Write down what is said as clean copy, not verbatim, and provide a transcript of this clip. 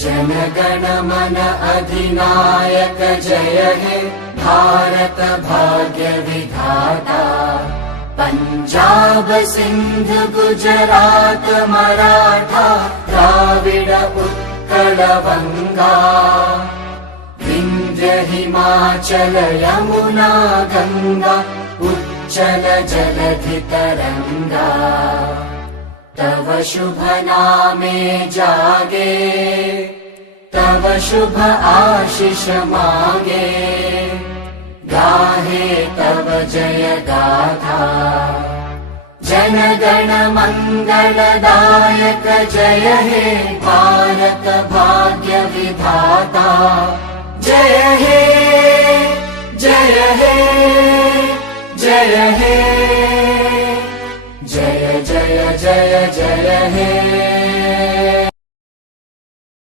जनगण मन अधिनायक जय हे भारत भाग्य विधाता। पंजाब सिंध गुजरात मराठा द्राविड उत्कल बंगा। विंध्य हिमाचल यमुना गंगा उच्चल जलधि तरंगा। तव शुभ नामे जागे तव शुभ आशीष मांगे। गाहे तव जय गाथा जनगण मंगलदायक जय हे भारत भाग्य विधाता। जय हे जय हे जय हे जय जय जय जय हे।